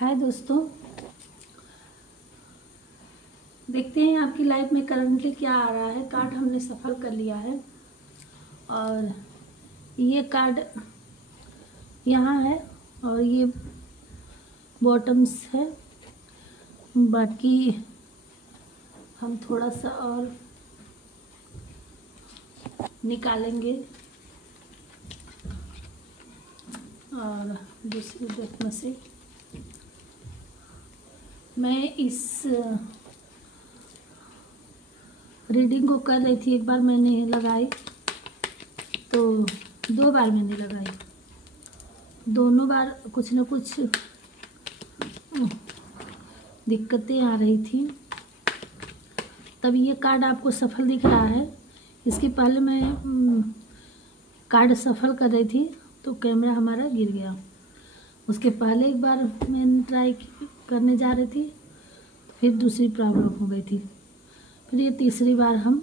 हाय दोस्तों, देखते हैं आपकी लाइफ में करंटली क्या आ रहा है। कार्ड हमने सफल कर लिया है और ये कार्ड यहाँ है और ये बॉटम्स है। बाकी हम थोड़ा सा और निकालेंगे और दूसरी डेक में से मैं इस रीडिंग को कर रही थी। एक बार मैंने लगाई तो 2 बार मैंने लगाई, दोनों बार कुछ न कुछ दिक्कतें आ रही थी। तब ये कार्ड आपको सफल दिख रहा है। इसके पहले मैं कार्ड सफल कर रही थी तो कैमरा हमारा गिर गया। उसके पहले एक बार मैंने ट्राई करने जा रही थी, फिर दूसरी प्रॉब्लम हो गई थी। फिर ये तीसरी बार हम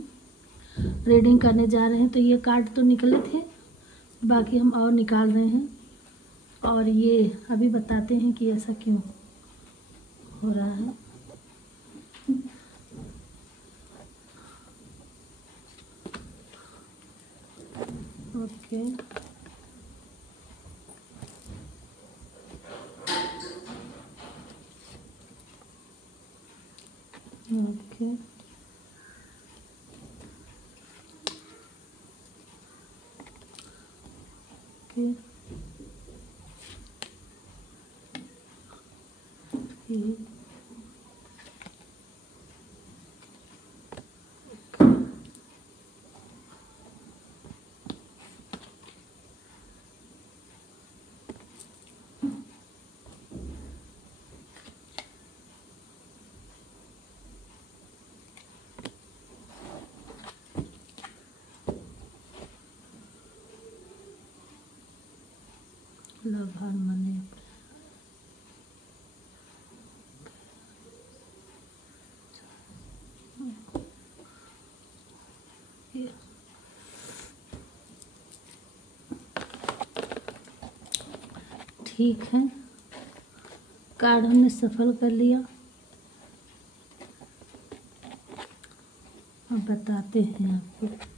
रीडिंग करने जा रहे हैं। तो ये कार्ड तो निकले थे, बाकी हम और निकाल रहे हैं और ये अभी बताते हैं कि ऐसा क्यों हो रहा है। Okay, okay, okay, love harmony. ठीक है, कार्ड हमने सफल कर लिया। अब बताते हैं आपको।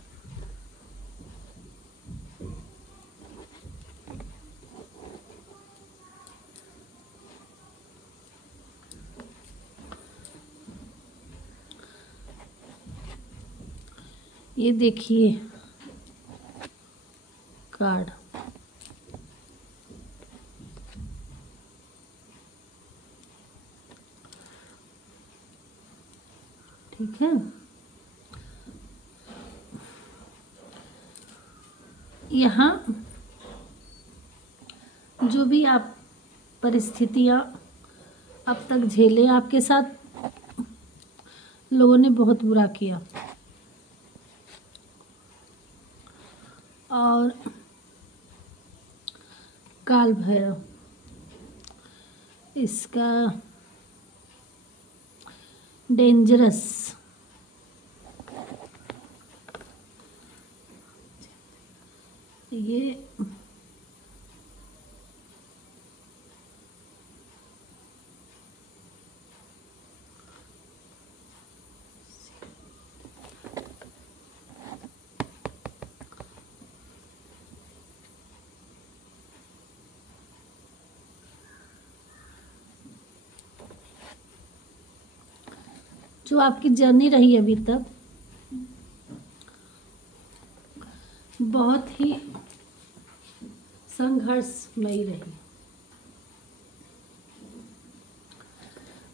ये देखिए कार्ड, ठीक है। यहाँ जो भी आप परिस्थितियाँ अब तक झेले, आपके साथ लोगों ने बहुत बुरा किया और काल भैरव इसका डेंजरस, ये जो आपकी जर्नी रही अभी तक बहुत ही संघर्षमयी रही।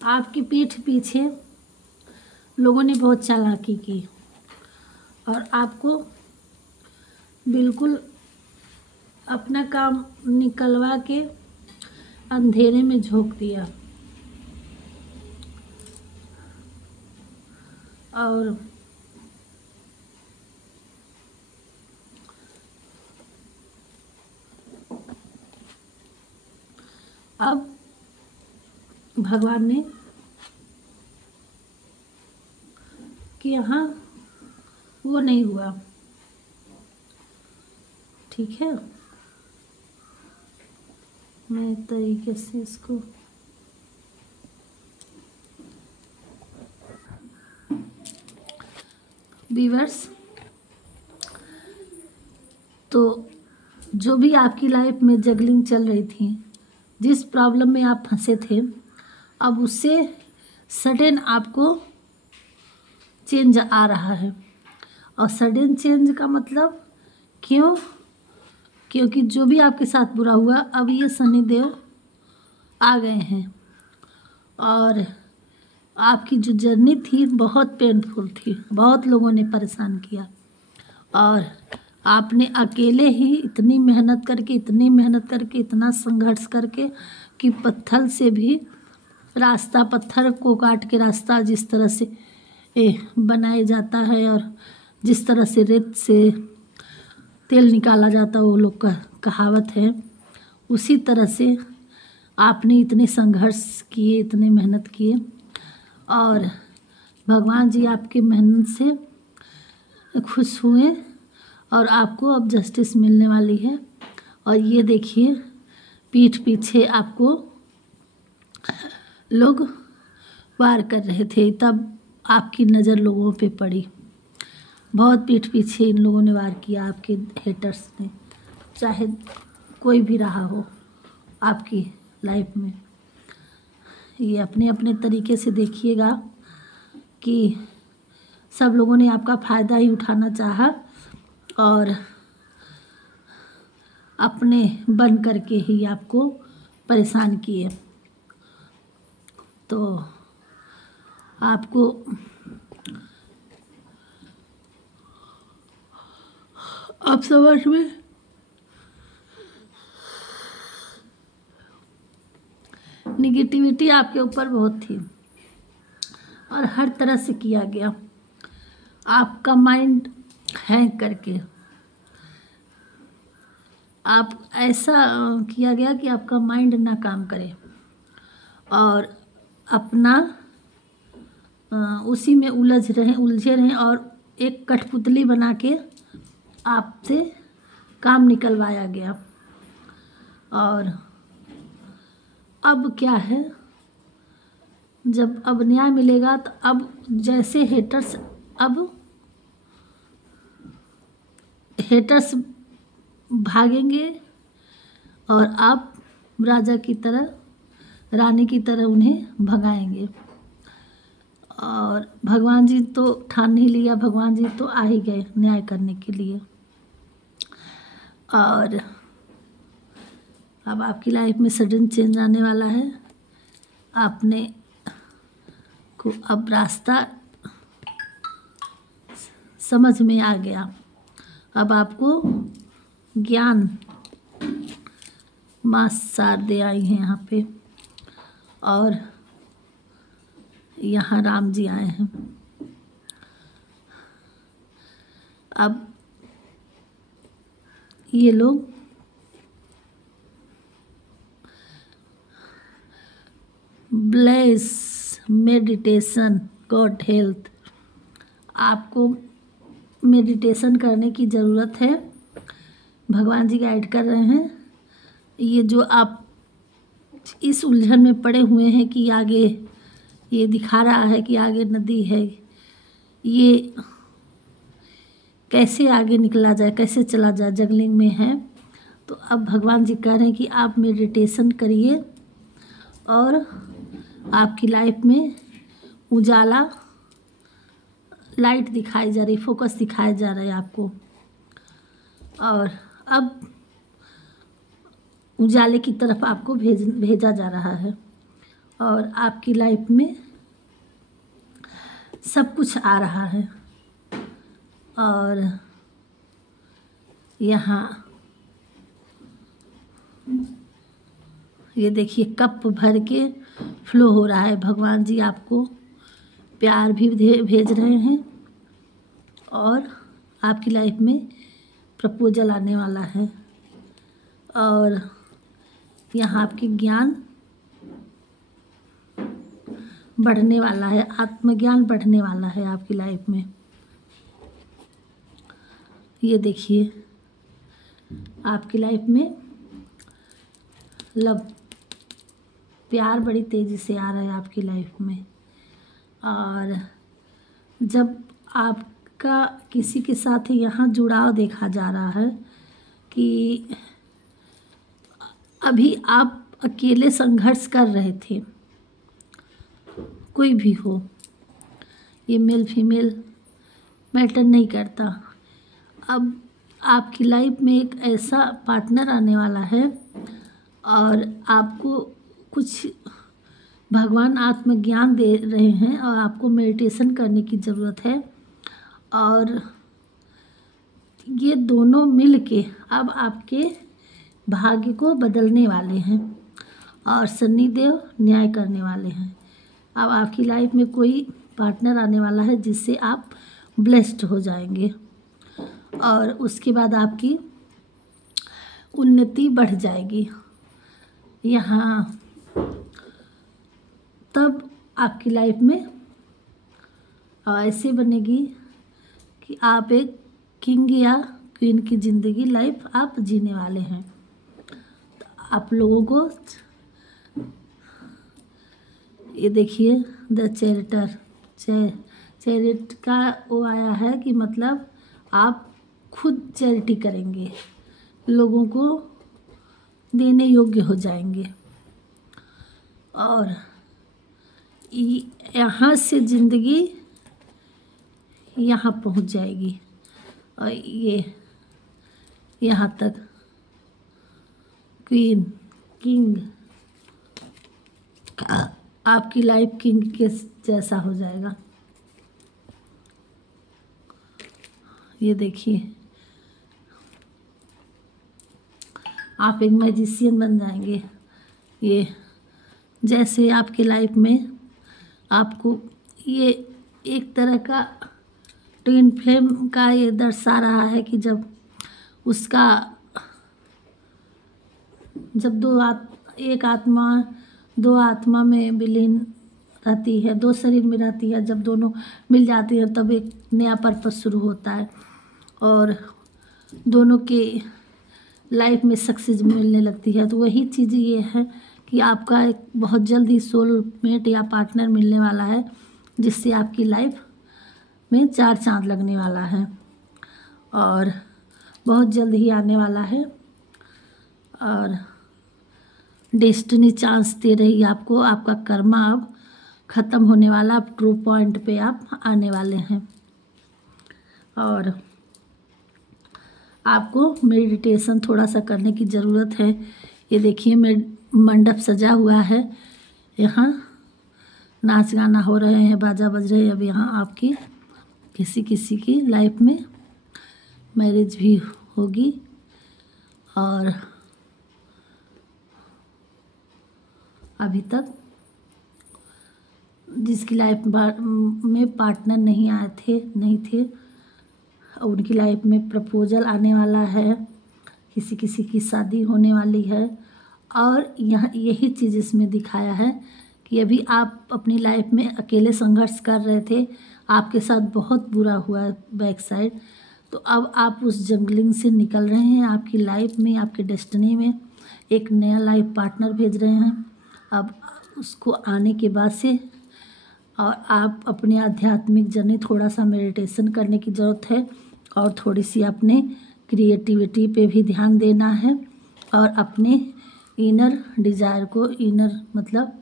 आपकी पीठ पीछे लोगों ने बहुत चालाकी की और आपको बिल्कुल अपना काम निकलवा के अंधेरे में झोंक दिया और अब भगवान ने कि यहाँ वो नहीं हुआ, ठीक है। मैं तरीके से इसको व्यूअर्स, तो जो भी आपकी लाइफ में जगलिंग चल रही थी, जिस प्रॉब्लम में आप फंसे थे, अब उससे सडन आपको चेंज आ रहा है। और सडन चेंज का मतलब क्यों? क्योंकि जो भी आपके साथ बुरा हुआ, अब ये शनिदेव आ गए हैं और आपकी जो जर्नी थी बहुत पेनफुल थी, बहुत लोगों ने परेशान किया और आपने अकेले ही इतनी मेहनत करके इतना संघर्ष करके कि पत्थर से भी रास्ता, पत्थर को काट के रास्ता जिस तरह से बनाया जाता है और जिस तरह से रेत से तेल निकाला जाता है, वो लोग का कहावत है, उसी तरह से आपने इतने संघर्ष किए, इतने मेहनत किए और भगवान जी आपके मेहनत से खुश हुए और आपको अब जस्टिस मिलने वाली है। और ये देखिए, पीठ पीछे आपको लोग वार कर रहे थे, तब आपकी नज़र लोगों पे पड़ी। बहुत पीठ पीछे इन लोगों ने वार किया, आपके हेटर्स ने, चाहे कोई भी रहा हो आपकी लाइफ में। ये अपने अपने तरीके से देखिएगा कि सब लोगों ने आपका फ़ायदा ही उठाना चाहा और अपने बन करके ही आपको परेशान किए। तो आपको अब समझ में निगेटिविटी आपके ऊपर बहुत थी और हर तरह से किया गया, आपका माइंड हैंग करके आप ऐसा किया गया कि आपका माइंड ना काम करे और अपना उसी में उलझे रहें और एक कठपुतली बना के आपसे काम निकलवाया गया। और अब क्या है, जब अब न्याय मिलेगा तो अब जैसे हेटर्स भागेंगे और आप राजा की तरह, रानी की तरह उन्हें भगाएंगे। और भगवान जी तो ठान ही लिया, भगवान जी तो आ ही गए न्याय करने के लिए। और अब आपकी लाइफ में सडन चेंज आने वाला है। आपने को अब रास्ता समझ में आ गया। अब आपको ज्ञान माँ शारदे आई हैं यहाँ पे और यहाँ राम जी आए हैं। अब ये लोग ब्लेस मेडिटेशन गॉड हेल्थ, आपको मेडिटेशन करने की ज़रूरत है। भगवान जी गाइड कर रहे हैं। ये जो आप इस उलझन में पड़े हुए हैं कि आगे ये दिखा रहा है कि आगे नदी है, ये कैसे आगे निकला जाए, कैसे चला जाए, जगलिंग में है। तो अब भगवान जी कह रहे हैं कि आप मेडिटेशन करिए और आपकी लाइफ में उजाला, लाइट दिखाई जा रही, फोकस दिखाया जा रहा है आपको। और अब उजाले की तरफ आपको भेजा जा रहा है और आपकी लाइफ में सब कुछ आ रहा है। और यहाँ ये देखिए, कप भर के फ्लो हो रहा है। भगवान जी आपको प्यार भी भेज रहे हैं और आपकी लाइफ में प्रपोजल आने वाला है और यहाँ आपकी ज्ञान बढ़ने वाला है, आत्मज्ञान बढ़ने वाला है आपकी लाइफ में। ये देखिए, आपकी लाइफ में लव, प्यार बड़ी तेज़ी से आ रहा है आपकी लाइफ में। और जब आप आपका किसी के साथ यहाँ जुड़ाव देखा जा रहा है कि अभी आप अकेले संघर्ष कर रहे थे। कोई भी हो, ये मेल फीमेल मैटर नहीं करता। अब आपकी लाइफ में एक ऐसा पार्टनर आने वाला है और आपको कुछ भगवान आत्मज्ञान दे रहे हैं और आपको मेडिटेशन करने की ज़रूरत है। और ये दोनों मिल के अब आपके भाग्य को बदलने वाले हैं और शनिदेव न्याय करने वाले हैं। अब आपकी लाइफ में कोई पार्टनर आने वाला है जिससे आप ब्लेस्ड हो जाएंगे और उसके बाद आपकी उन्नति बढ़ जाएगी। यहाँ तब आपकी लाइफ में ऐसे बनेगी कि आप एक किंग या क्वीन की ज़िंदगी लाइफ आप जीने वाले हैं। तो आप लोगों को ये देखिए द चैरिट का वो आया है कि मतलब आप खुद चैरिटी करेंगे, लोगों को देने योग्य हो जाएंगे और यहाँ से ज़िंदगी यहाँ पहुँच जाएगी और ये यहाँ तक क्वीन किंग आपकी लाइफ किंग के जैसा हो जाएगा। ये देखिए आप एक मैजिशियन बन जाएंगे। ये जैसे आपकी लाइफ में आपको ये एक तरह का ट्विन फ्लेम का ये दर्शा रहा है कि जब एक आत्मा दो आत्मा में विलीन रहती है, दो शरीर में रहती है, जब दोनों मिल जाती है तब एक नया पर्पस शुरू होता है और दोनों के लाइफ में सक्सेस मिलने लगती है। तो वही चीज़ ये है कि आपका एक बहुत जल्द ही सोलमेट या पार्टनर मिलने वाला है जिससे आपकी लाइफ में 4 चांद लगने वाला है और बहुत जल्द ही आने वाला है और डेस्टिनी चांस दे रही है आपको। आपका कर्मा अब ख़त्म होने वाला, अब ट्रू पॉइंट पे आप आने वाले हैं और आपको मेडिटेशन थोड़ा सा करने की ज़रूरत है। ये देखिए मंडप सजा हुआ है, यहाँ नाच गाना हो रहे हैं, बाजा बज रहे हैं। अब यहाँ आपकी किसी की लाइफ में मैरिज भी होगी और अभी तक जिसकी लाइफ में पार्टनर नहीं थे उनकी लाइफ में प्रपोजल आने वाला है, किसी की शादी होने वाली है। और यहाँ यही चीज़ इसमें दिखाया है कि अभी आप अपनी लाइफ में अकेले संघर्ष कर रहे थे, आपके साथ बहुत बुरा हुआ है बैक साइड, तो अब आप उस जंगलिंग से निकल रहे हैं। आपकी लाइफ में, आपके डेस्टिनी में एक नया लाइफ पार्टनर भेज रहे हैं। अब उसको आने के बाद से और आप अपने आध्यात्मिक जर्नी, थोड़ा सा मेडिटेशन करने की ज़रूरत है और थोड़ी सी अपने क्रिएटिविटी पे भी ध्यान देना है और अपने इनर डिज़ायर को, इनर मतलब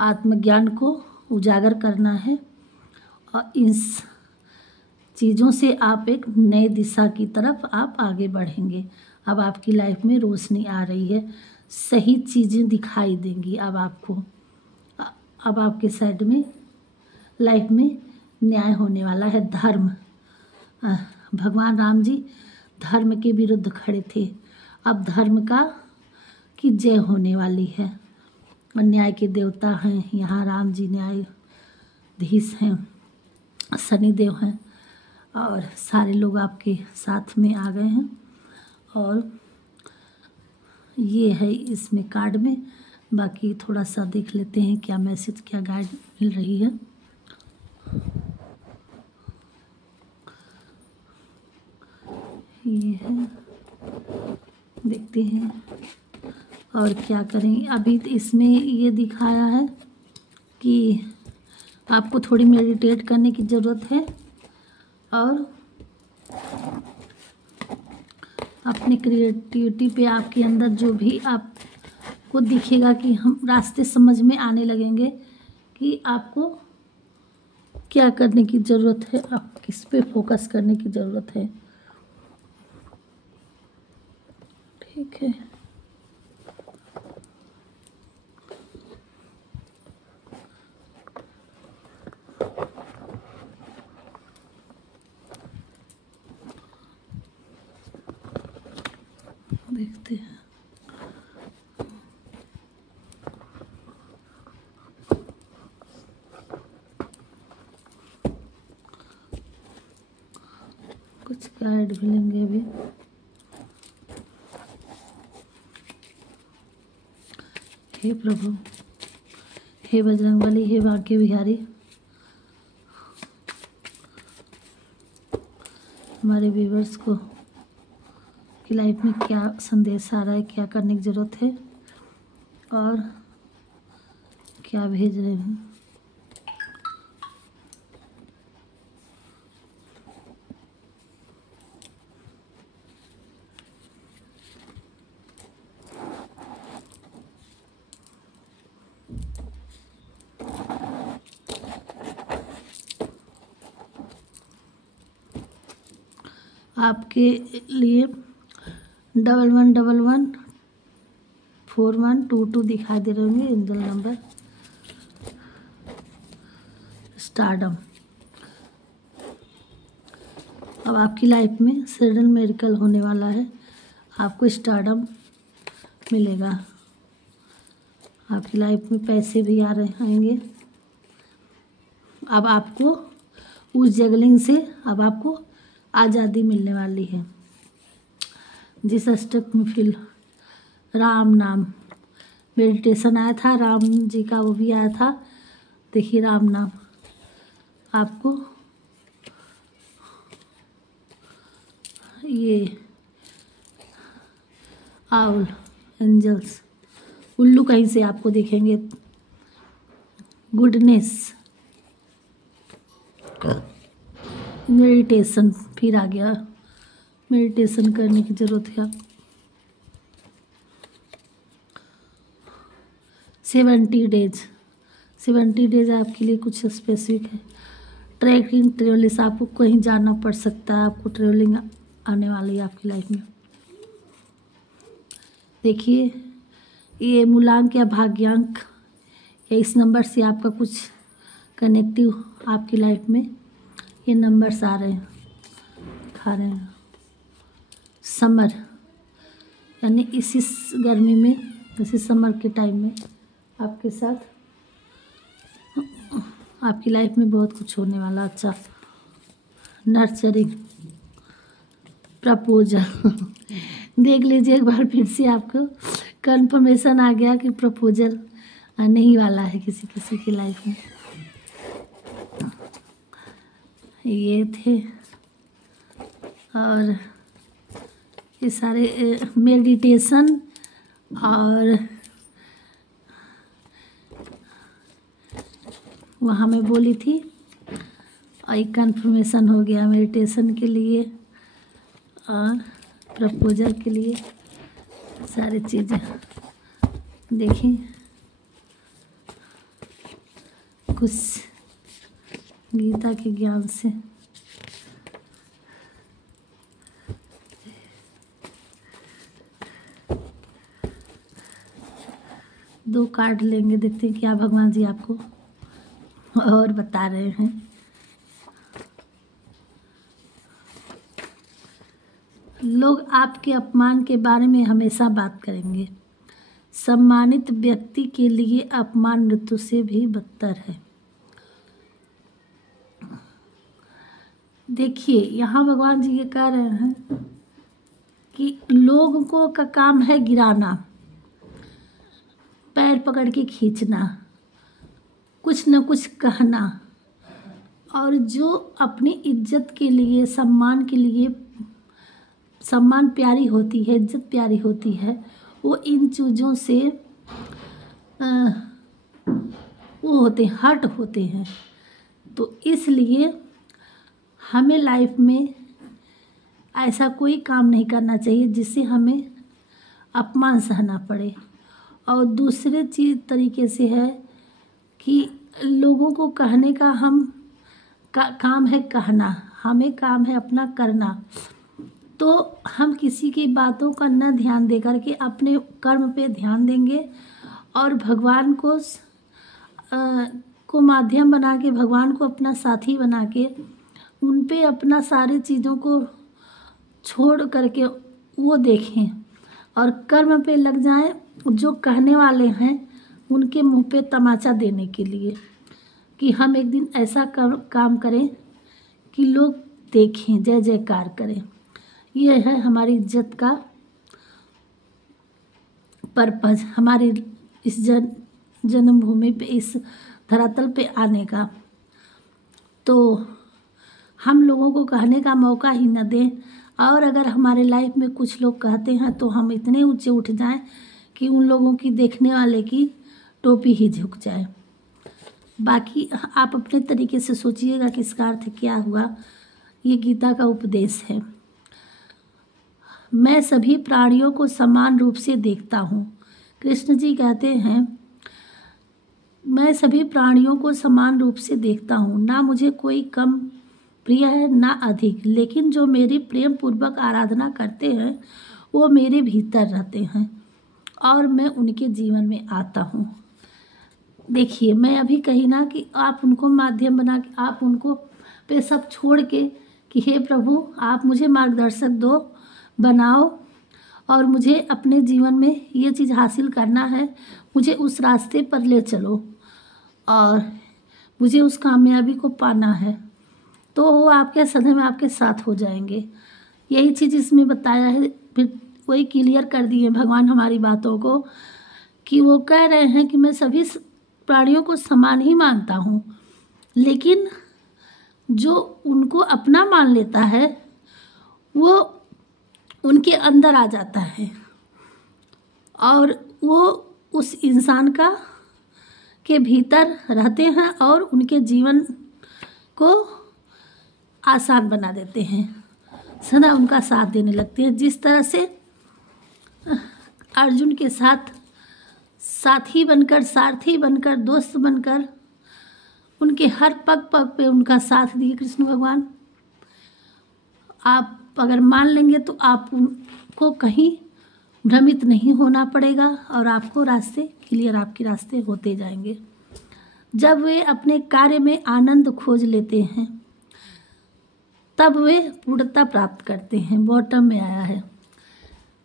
आत्मज्ञान को उजागर करना है और इस चीज़ों से आप एक नए दिशा की तरफ आप आगे बढ़ेंगे। अब आपकी लाइफ में रोशनी आ रही है, सही चीज़ें दिखाई देंगी अब आपको। अब आपके साइड में लाइफ में न्याय होने वाला है। धर्म, भगवान राम जी धर्म के विरुद्ध खड़े थे, अब धर्म की जय होने वाली है। न्याय के देवता हैं यहाँ, राम जी न्यायाधीश हैं, शनिदेव हैं और सारे लोग आपके साथ में आ गए हैं। और ये है इसमें कार्ड में, बाकी थोड़ा सा देख लेते हैं क्या मैसेज, क्या गाइड मिल रही है। ये है, देखते हैं और क्या करें। अभी इसमें ये दिखाया है कि आपको थोड़ी मेडिटेट करने की ज़रूरत है और अपनी क्रिएटिविटी पे आपके अंदर जो भी आपको दिखेगा कि हम रास्ते समझ में आने लगेंगे कि आपको क्या करने की ज़रूरत है, आप किस पे फोकस करने की ज़रूरत है। ठीक है, देखते हैं। कुछ गाइड भी लेंगे अभी। हे प्रभु, हे बजरंगबली, हे बांके बिहारी, हमारे व्यूवर्स को की लाइफ में क्या संदेश आ रहा है, क्या करने की ज़रूरत है और क्या भेज रहे हैं। आपके लिए 11114122 दिखाई दे रहे होंगे एंजल नंबर। स्टारडम, अब आपकी लाइफ में सडन मिरेकल होने वाला है। आपको स्टारडम मिलेगा, आपकी लाइफ में पैसे भी आएंगे। अब आपको उस जगलिंग से अब आपको आज़ादी मिलने वाली है। जिस अष्टक में फिर राम नाम मेडिटेशन आया था, राम जी का वो भी आया था। देखिए राम नाम आपको ये आउल एंजल्स उल्लू कहीं से आपको देखेंगे। गुडनेस, मेडिटेशन फिर आ गया, मेडिटेशन करने की ज़रूरत है। 70 डेज आपके लिए कुछ स्पेसिफिक है। ट्रैकिंग ट्रेवलिंग, आपको कहीं जाना पड़ सकता है, आपको ट्रेवलिंग आने वाली है आपकी लाइफ में। देखिए ये मूलांक या भाग्यांक या इस नंबर से आपका कुछ कनेक्टिव आपकी लाइफ में ये नंबर्स आ रहे हैं, खा रहे हैं। समर यानी इसी गर्मी में, इसी समर के टाइम में आपके साथ आपकी लाइफ में बहुत कुछ होने वाला अच्छा। नर्चरिंग, प्रपोजल देख लीजिए एक बार फिर से आपको कंफर्मेशन आ गया कि प्रपोजल आने ही वाला है किसी किसी की लाइफ में। ये थे और ये सारे मेडिटेशन और वहाँ मैं बोली थी और एक कंफर्मेशन हो गया मेडिटेशन के लिए और प्रपोजल के लिए। सारी चीज़ें देखिए, कुछ गीता के ज्ञान से दो कार्ड लेंगे, देखते हैं क्या भगवान जी आपको और बता रहे हैं। लोग आपके अपमान के बारे में हमेशा बात करेंगे। सम्मानित व्यक्ति के लिए अपमान मृत्यु से भी बदतर है। देखिए यहाँ भगवान जी ये कह रहे हैं कि लोगों का काम है गिराना, पैर पकड़ के खींचना, कुछ न कुछ कहना, और जो अपनी इज्जत के लिए, सम्मान के लिए, सम्मान प्यारी होती है, इज्जत प्यारी होती है, वो इन चीज़ों से वो होते हैं, हर्ट होते हैं। तो इसलिए हमें लाइफ में ऐसा कोई काम नहीं करना चाहिए जिससे हमें अपमान सहना पड़े। और दूसरे चीज़ तरीके से है कि लोगों को कहने का काम है कहना, हमें काम है अपना करना। तो हम किसी की बातों का न ध्यान दे करके अपने कर्म पे ध्यान देंगे और भगवान को माध्यम बना के, भगवान को अपना साथी बना के उन पे अपना सारी चीज़ों को छोड़ करके वो देखें और कर्म पे लग जाएं, जो कहने वाले हैं उनके मुंह पे तमाचा देने के लिए, कि हम एक दिन ऐसा काम करें कि लोग देखें, जय जयकार करें। ये है हमारी इज्जत का पर्पज़, हमारी इस जन्मभूमि पे, इस धरातल पे आने का। तो हम लोगों को कहने का मौका ही न दें, और अगर हमारे लाइफ में कुछ लोग कहते हैं तो हम इतने ऊंचे उठ जाएं कि उन लोगों की देखने वाले की टोपी ही झुक जाए। बाकी आप अपने तरीके से सोचिएगा कि इसका अर्थ क्या हुआ। ये गीता का उपदेश है। मैं सभी प्राणियों को समान रूप से देखता हूँ। कृष्ण जी कहते हैं, मैं सभी प्राणियों को समान रूप से देखता हूँ, ना मुझे कोई कम प्रिय है ना अधिक, लेकिन जो मेरी प्रेम पूर्वक आराधना करते हैं वो मेरे भीतर रहते हैं और मैं उनके जीवन में आता हूँ। देखिए, मैं अभी कही ना कि आप उनको माध्यम बना के, आप उनको पे सब छोड़ के कि हे प्रभु आप मुझे मार्गदर्शक दो, बनाओ और मुझे अपने जीवन में ये चीज़ हासिल करना है, मुझे उस रास्ते पर ले चलो और मुझे उस कामयाबी को पाना है। तो वो आपके सदैव आपके साथ हो जाएंगे। यही चीज़ इसमें बताया है। फिर वही क्लियर कर दिए भगवान हमारी बातों को, कि वो कह रहे हैं कि मैं सभी प्राणियों को समान ही मानता हूँ, लेकिन जो उनको अपना मान लेता है वो उनके अंदर आ जाता है और वो उस इंसान के भीतर रहते हैं और उनके जीवन को आसान बना देते हैं, सदा उनका साथ देने लगते हैं। जिस तरह से अर्जुन के साथ साथी बनकर, सारथी बनकर, दोस्त बनकर उनके हर पग पग पे उनका साथ दिए कृष्ण भगवान। आप अगर मान लेंगे तो आपको कहीं भ्रमित नहीं होना पड़ेगा और आपको रास्ते क्लियर, आपके रास्ते होते जाएंगे। जब वे अपने कार्य में आनंद खोज लेते हैं तब वे पूर्णता प्राप्त करते हैं। बॉटम में आया है,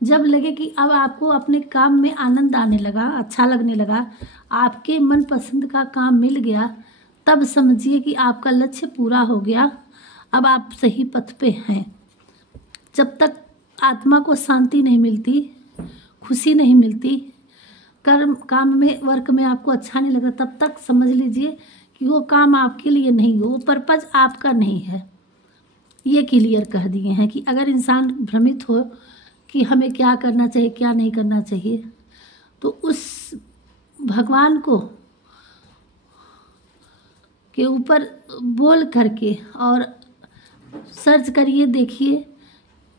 जब लगे कि अब आपको अपने काम में आनंद आने लगा, अच्छा लगने लगा, आपके मनपसंद का काम मिल गया, तब समझिए कि आपका लक्ष्य पूरा हो गया, अब आप सही पथ पे हैं। जब तक आत्मा को शांति नहीं मिलती, खुशी नहीं मिलती, काम में, वर्क में आपको अच्छा नहीं लगता, तब तक समझ लीजिए कि वो काम आपके लिए नहीं हो, वो पर्पज़ आपका नहीं है। ये क्लियर कह दिए हैं कि अगर इंसान भ्रमित हो कि हमें क्या करना चाहिए, क्या नहीं करना चाहिए, तो उस भगवान को के ऊपर बोल करके और सर्च करिए, देखिए,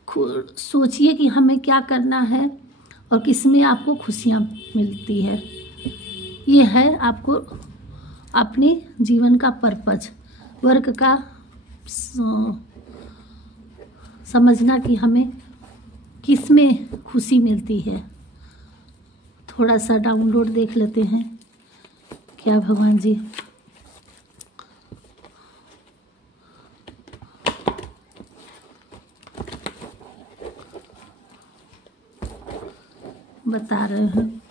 सोचिए कि हमें क्या करना है और किसमें आपको खुशियाँ मिलती है। ये है आपको अपने जीवन का पर्पज, वर्क का समझना कि हमें किसमें खुशी मिलती है। थोड़ा सा डाउनलोड देख लेते हैं क्या भगवान जी बता रहे हैं,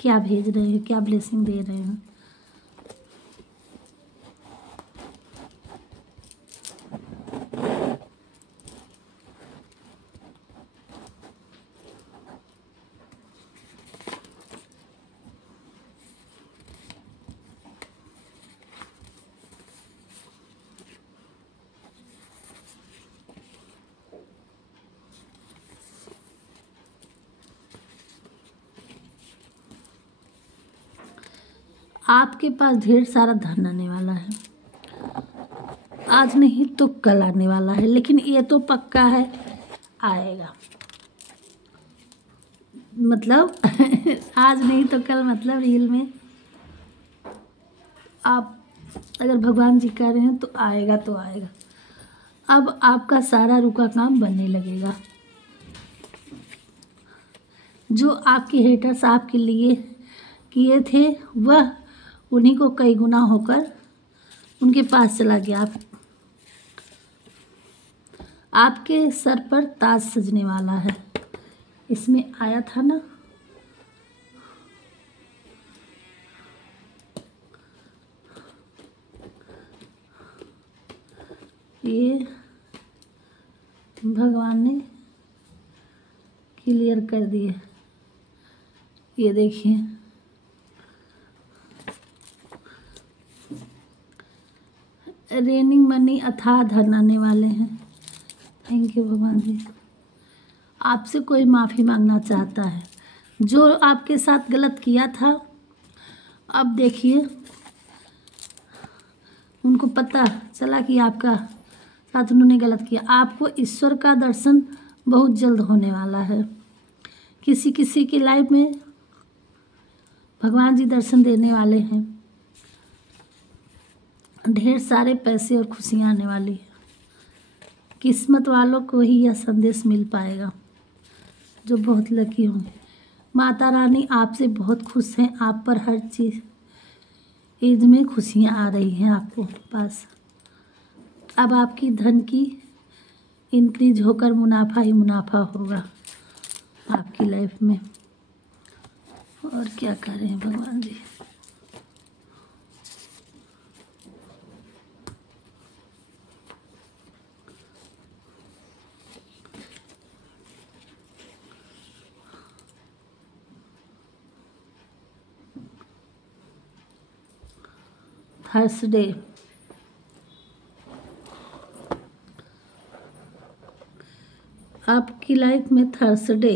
क्या भेज रहे हैं, क्या ब्लेसिंग दे रहे हैं। आपके पास ढेर सारा धन आने वाला है। आज नहीं तो कल आने वाला है, लेकिन ये तो पक्का है आएगा। मतलब आज नहीं तो कल, मतलब रील में आप अगर भगवान जी कह रहे हैं तो आएगा तो आएगा। अब आपका सारा रुका काम बनने लगेगा। जो आपके हेटर्स आपके लिए किए थे वह उन्हीं को कई गुना होकर उनके पास चला गया। आपके सर पर ताज सजने वाला है। इसमें आया था ना, ये भगवान ने क्लियर कर दिए। ये देखिए, रेनिंग मनी अथाह धन आने वाले हैं। थैंक यू भगवान जी। आपसे कोई माफ़ी मांगना चाहता है, जो आपके साथ गलत किया था। अब देखिए, उनको पता चला कि आपका साथ उन्होंने गलत किया। आपको ईश्वर का दर्शन बहुत जल्द होने वाला है। किसी किसी की लाइफ में भगवान जी दर्शन देने वाले हैं। ढेर सारे पैसे और खुशियाँ आने वाली है। किस्मत वालों को ही यह संदेश मिल पाएगा जो बहुत लकी होंगे। माता रानी आपसे बहुत खुश हैं। आप पर हर चीज़ में खुशियाँ आ रही हैं आपको पास। अब आपकी धन की इंक्रीज होकर मुनाफा ही मुनाफा होगा आपकी लाइफ में। और क्या करें भगवान जी। थर्सडे, आपकी लाइफ में थर्सडे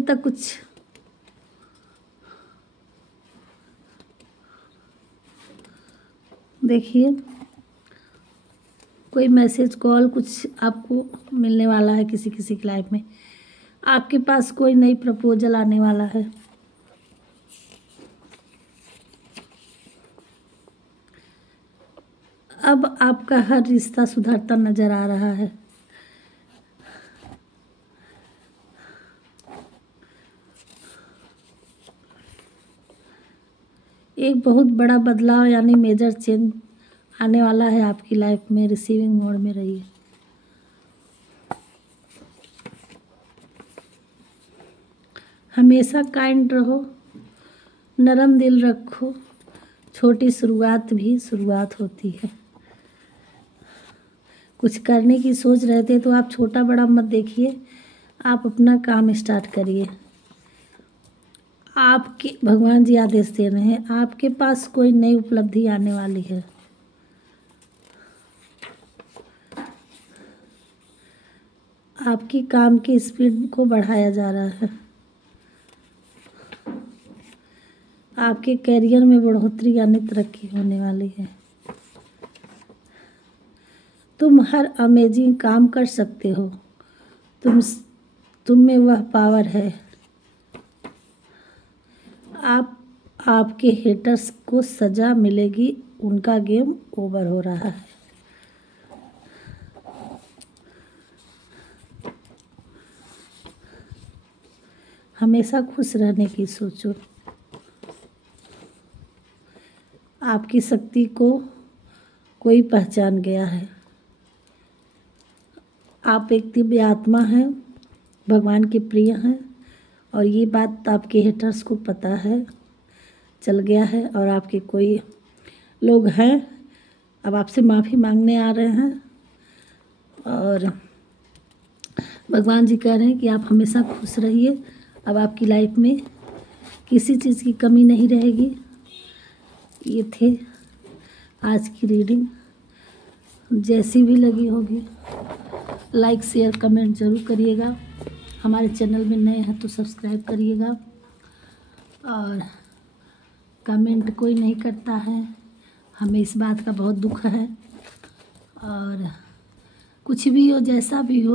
तक कुछ देखिए, कोई मैसेज कॉल कुछ आपको मिलने वाला है। किसी किसी की लाइफ में आपके पास कोई नई प्रपोजल आने वाला है। अब आपका हर रिश्ता सुधरता नजर आ रहा है। एक बहुत बड़ा बदलाव यानी मेजर चेंज आने वाला है आपकी लाइफ में। रिसीविंग मोड में रहिए। हमेशा काइंड रहो, नरम दिल रखो। छोटी शुरुआत भी शुरुआत होती है। कुछ करने की सोच रहे थे तो आप छोटा बड़ा मत देखिए, आप अपना काम स्टार्ट करिए। आपके भगवान जी आदेश दे रहे हैं, आपके पास कोई नई उपलब्धि आने वाली है। आपकी काम की स्पीड को बढ़ाया जा रहा है। आपके करियर में बढ़ोतरी यानी तरक्की होने वाली है। तुम हर अमेजिंग काम कर सकते हो। तुम में वह पावर है। आपके हेटर्स को सजा मिलेगी। उनका गेम ओवर हो रहा है। हमेशा खुश रहने की सोचो। आपकी शक्ति को कोई पहचान गया है। आप एक दिव्य आत्मा हैं, भगवान के प्रिय हैं, और ये बात आपके हेटर्स को पता है, चल गया है। और आपके कोई लोग हैं अब आपसे माफ़ी मांगने आ रहे हैं। और भगवान जी कह रहे हैं कि आप हमेशा खुश रहिए। अब आपकी लाइफ में किसी चीज़ की कमी नहीं रहेगी। ये थे आज की रीडिंग। जैसी भी लगी होगी लाइक शेयर कमेंट ज़रूर करिएगा। हमारे चैनल में नए हैं तो सब्सक्राइब करिएगा। और कमेंट कोई नहीं करता है, हमें इस बात का बहुत दुख है। और कुछ भी हो, जैसा भी हो,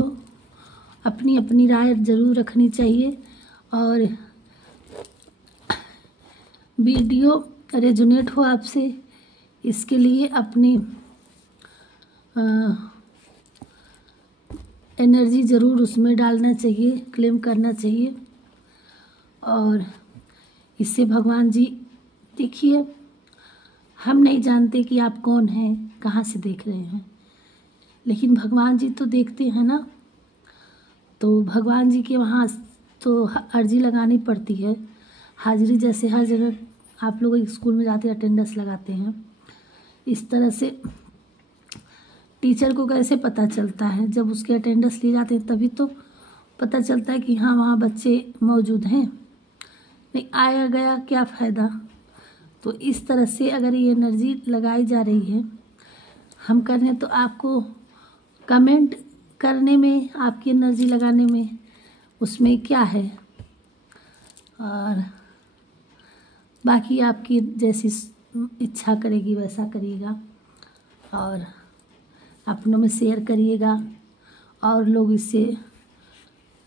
अपनी अपनी राय ज़रूर रखनी चाहिए। और वीडियो रेजोनेट हो आपसे, इसके लिए अपनी एनर्जी ज़रूर उसमें डालना चाहिए, क्लेम करना चाहिए। और इससे भगवान जी, देखिए हम नहीं जानते कि आप कौन हैं, कहाँ से देख रहे हैं, लेकिन भगवान जी तो देखते हैं ना। तो भगवान जी के वहाँ तो अर्जी लगानी पड़ती है, हाजिरी। जैसे हर जगह आप लोग स्कूल में जाते हैं, अटेंडेंस लगाते हैं, इस तरह से टीचर को कैसे पता चलता है? जब उसके अटेंडेंस लिए जाते हैं तभी तो पता चलता है कि हाँ वहाँ बच्चे मौजूद हैं। नहीं आया गया क्या फ़ायदा? तो इस तरह से अगर ये एनर्जी लगाई जा रही है, हम कर रहे हैं, तो आपको कमेंट करने में, आपकी एनर्जी लगाने में, उसमें क्या है? और बाकी आपकी जैसी इच्छा करेगी वैसा करिएगा। और अपनों में शेयर करिएगा और लोग इससे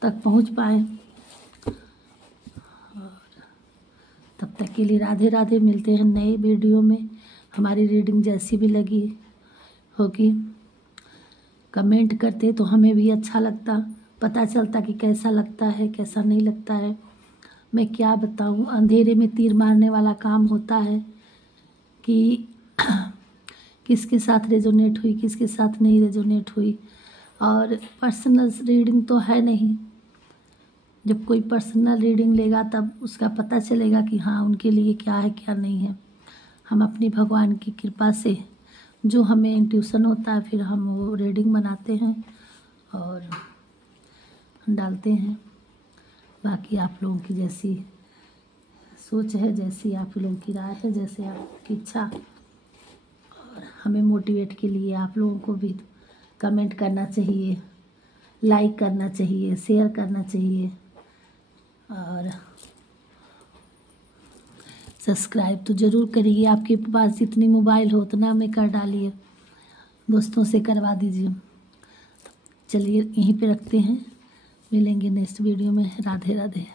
तक पहुंच पाएँ। और तब तक के लिए राधे राधे। मिलते हैं नए वीडियो में। हमारी रीडिंग जैसी भी लगी होगी, कमेंट करते तो हमें भी अच्छा लगता, पता चलता कि कैसा लगता है, कैसा नहीं लगता है। मैं क्या बताऊं, अंधेरे में तीर मारने वाला काम होता है कि किसके साथ रेजोनेट हुई, किसके साथ नहीं रेजोनेट हुई। और पर्सनल रीडिंग तो है नहीं, जब कोई पर्सनल रीडिंग लेगा तब उसका पता चलेगा कि हाँ उनके लिए क्या है क्या नहीं है। हम अपनी भगवान की कृपा से जो हमें इंट्यूशन होता है, फिर हम वो रीडिंग बनाते हैं और डालते हैं। बाकी आप लोगों की जैसी सोच है, जैसी आप लोगों की राय है, जैसे आपकी इच्छा। और हमें मोटिवेट के लिए आप लोगों को भी कमेंट करना चाहिए, लाइक करना चाहिए, शेयर करना चाहिए और सब्सक्राइब तो ज़रूर करिए। आपके पास जितनी मोबाइल हो उतना में कर डालिए, दोस्तों से करवा दीजिए। चलिए यहीं पे रखते हैं, मिलेंगे नेक्स्ट वीडियो में। राधे राधे।